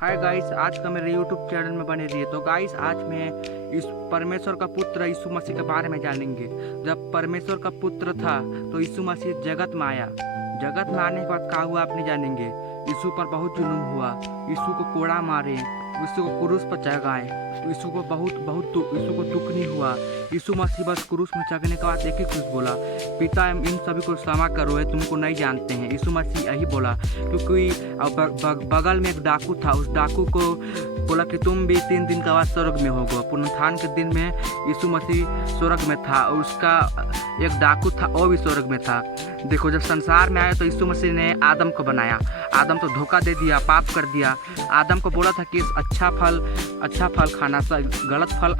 Hi guys, आज का मेरे यूट्यूब चैनल में बने रहिए। तो गाइस, आज मैं इस परमेश्वर का पुत्र यीशु मसीह के बारे में जानेंगे। जब परमेश्वर का पुत्र था तो यीशु मसीह जगत में आया। जगत में आने के बाद क्या हुआ आप नहीं जानेंगे। यीशु पर बहुत जुल्म हुआ, यीशु को कोड़ा मारे, यीशु को क्रूस पर चढ़ाए। यीशु को यीशु को दुख नहीं हुआ। यीशु मसीह बस क्रूस में चढ़ने के बाद एक ही कुछ बोला, पिता इन सभी को क्षमा करो, ये तुमको नहीं जानते हैं। यीशु मसीह यही बोला, क्योंकि बगल में एक डाकू था। उस डाकू को बोला कि तुम भी 3 दिन के बाद स्वर्ग में होगे। पुनरुत्थान के दिन में यीशु मसीह स्वर्ग में था और उसका एक डाकू था, वो भी स्वर्ग में था। देखो, जब संसार में आया तो यीशु मसीह ने आदम को बनाया। आदम तो धोखा दे दिया, पाप कर दिया। आदम को बोला था कि अच्छा फल खाना, गलत फल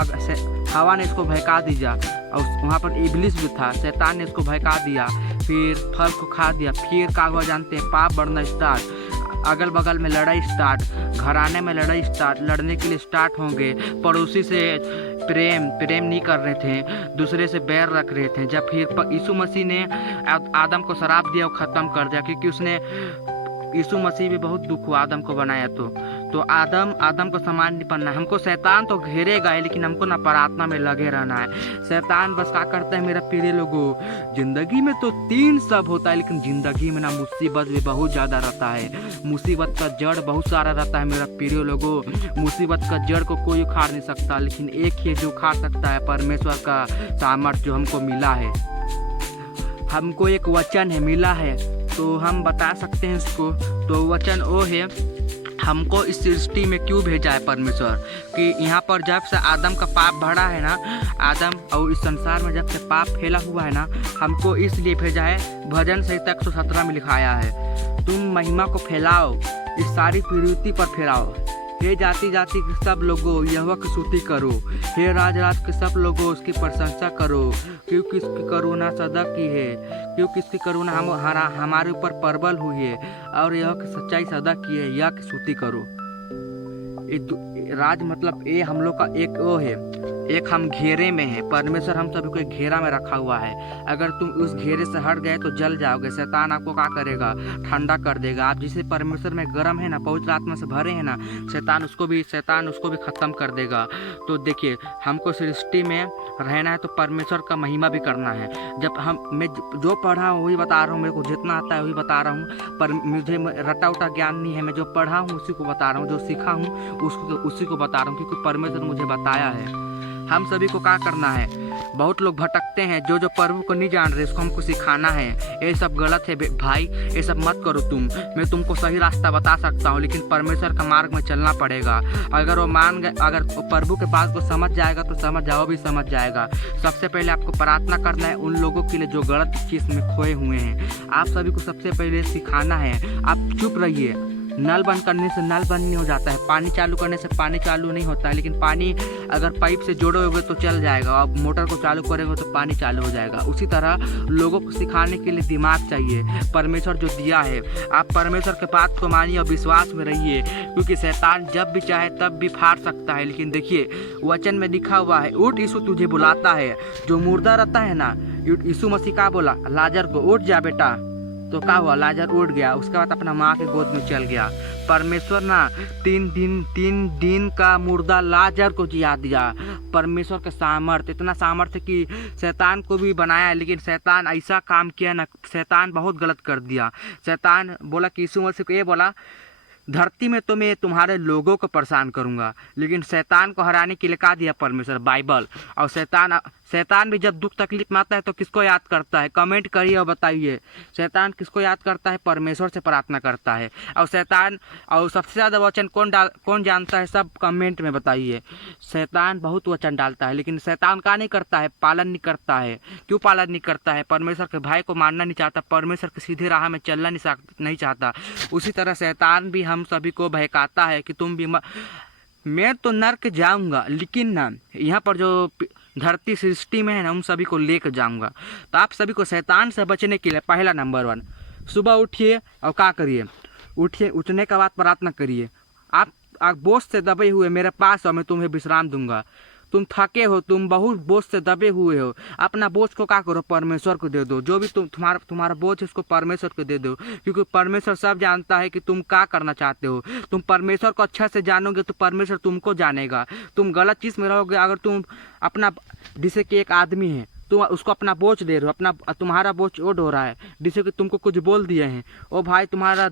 हवा ने इसको बहका दिया। और वहाँ पर इब्लिस भी था, शैतान ने इसको बहका दिया, फिर फल को खा दिया। फिर क्या हुआ जानते हैं, पाप बढ़ना स्टार्ट, अगल बगल में लड़ाई स्टार्ट, घराने में लड़ाई स्टार्ट, लड़ने के लिए स्टार्ट होंगे। पड़ोसी से प्रेम नहीं कर रहे थे, दूसरे से बैर रख रहे थे। जब फिर यीशु मसीह ने आदम को श्राप दिया, वो ख़त्म कर दिया, क्योंकि उसने यीशु मसीह भी बहुत दुख हुआ आदम को बनाया। तो आदम को समान नहीं बनना। हमको शैतान तो घेरेगा है, लेकिन हमको ना प्रार्थना में लगे रहना है। शैतान बस क्या करता है मेरा प्रिय लोगों, जिंदगी में तो 3 सब होता है, लेकिन जिंदगी में ना मुसीबत भी बहुत ज़्यादा रहता है। मुसीबत का जड़ बहुत सारा रहता है मेरा प्रिय लोगों। मुसीबत का जड़ को कोई उखाड़ नहीं सकता, लेकिन एक ही जो उखाड़ सकता है, परमेश्वर का सामर्थ्य जो हमको मिला है। हमको एक वचन है मिला है, तो हम बता सकते हैं इसको। तो वचन वो है, हमको इस सृष्टि में क्यों भेजा है परमेश्वर, कि यहाँ पर जब से आदम का पाप बढ़ा है ना, आदम और इस संसार में जब से पाप फैला हुआ है ना, हमको इसलिए भेजा है। भजन संहिता 117 में लिखाया है, तुम महिमा को फैलाओ, इस सारी पृथ्वी पर फैलाओ। हे जाति जाति के सब लोगों यहोवा की स्तुति करो, हे राज राज के सब लोगों उसकी प्रशंसा करो, क्योंकि इसकी करुणा सदा की है, क्योंकि इसकी करुणा हमारे ऊपर प्रबल हुई है, और यह की सच्चाई सदा की है, यह की स्तुति करो। राज मतलब ये हम लोग का एक वो है, एक हम घेरे में है। परमेश्वर हम सभी को एक घेरा में रखा हुआ है। अगर तुम उस घेरे से हट गए तो जल जाओगे। शैतान आपको क्या करेगा, ठंडा कर देगा। आप जिसे परमेश्वर में गर्म है ना, पवित्र आत्मा से भरे हैं ना, शैतान उसको भी खत्म कर देगा। तो देखिए, हमको सृष्टि में रहना है तो परमेश्वर का महिमा भी करना है। मैं जो पढ़ा हूँ वही बता रहा हूँ, मेरे को जितना आता है वही बता रहा हूँ, पर मुझे रटा उटा ज्ञान नहीं है। मैं जो पढ़ा हूँ उसी को बता रहा हूँ, जो सीखा हूँ उसी को बता रहा हूँ, क्योंकि परमेश्वर मुझे बताया है। हम सभी को क्या करना है, बहुत लोग भटकते हैं, जो प्रभु को नहीं जान रहे, उसको हमको सिखाना है। ये सब गलत है भाई, ये सब मत करो तुम। मैं तुमको सही रास्ता बता सकता हूँ, लेकिन परमेश्वर का मार्ग में चलना पड़ेगा। अगर वो अगर प्रभु के बात को समझ जाएगा तो समझ जाओ भी समझ जाएगा। सबसे पहले आपको प्रार्थना करना है उन लोगों के लिए जो गलत चीज़ में खोए हुए हैं। आप सभी को सबसे पहले सिखाना है। आप चुप रहिए। नल बंद करने से नल बंद नहीं हो जाता है, पानी चालू करने से पानी चालू नहीं होता है, लेकिन पानी अगर पाइप से जोड़ोगे तो चल जाएगा, आप मोटर को चालू करेंगे तो पानी चालू हो जाएगा। उसी तरह लोगों को सिखाने के लिए दिमाग चाहिए, परमेश्वर जो दिया है। आप परमेश्वर के बात को मानिए और विश्वास में रहिए, क्योंकि शैतान जब भी चाहे तब भी फाड़ सकता है। लेकिन देखिए, वचन में लिखा हुआ है, उठ यीशु तुझे बुलाता है। जो मुर्दा रहता है ना, यीशु मसीह का बोला लाजर को, उठ जा बेटा। तो क्या हुआ, लाजर उठ गया। उसके बाद अपना माँ के गोद में चल गया। परमेश्वर ना 3 दिन का मुर्दा लाजर को जिया दिया। परमेश्वर का सामर्थ्य, इतना सामर्थ्य कि शैतान को भी बनाया, लेकिन शैतान ऐसा काम किया ना, शैतान बहुत गलत कर दिया। शैतान बोला कि यीशु मसीह को ये बोला, धरती में तो मैं तुम्हारे लोगों को परेशान करूंगा, लेकिन शैतान को हराने के लिए क्या दिया परमेश्वर, बाइबल। और शैतान भी जब दुख तकलीफ में आता है तो किसको याद करता है, कमेंट करिए और बताइए। शैतान किसको याद करता है, परमेश्वर से प्रार्थना करता है। और शैतान, और सबसे ज़्यादा वचन कौन जानता है, सब कमेंट में बताइए। शैतान बहुत वचन डालता है, लेकिन शैतान का नहीं करता है, पालन नहीं करता है। क्यों पालन नहीं करता है, परमेश्वर के भाई को मानना नहीं चाहता, परमेश्वर की सीधी राह में चलना नहीं चाहता। उसी तरह शैतान भी हम सभी को बहकाता है कि तुम भी मैं तो नर्क जाऊंगा, लेकिन ना यहाँ पर जो धरती सृष्टि में है ना, उन सभी को लेकर जाऊंगा। तो आप सभी को शैतान से बचने के लिए पहला नंबर 1, सुबह उठिए और क्या करिए, उठने के बाद प्रार्थना करिए। आप बोझ से दबे हुए मेरे पास और मैं तुम्हें विश्राम दूंगा। तुम थके हो, तुम बहुत बोझ से दबे हुए हो, अपना बोझ को क्या करो, परमेश्वर को दे दो। जो भी तुम्हारा बोझ है उसको परमेश्वर को दे दो, क्योंकि परमेश्वर सब जानता है कि तुम क्या करना चाहते हो। तुम परमेश्वर को अच्छा से जानोगे तो परमेश्वर तुमको जानेगा। तुम गलत चीज़ में रहोगे, अगर तुम अपना, जैसे कि एक आदमी है, तुम उसको अपना बोझ दे रहे हो, अपना तुम्हारा बोझ ओढ़ हो रहा है, जिससे कि तुमको कुछ बोल दिए हैं, ओ भाई तुम्हारा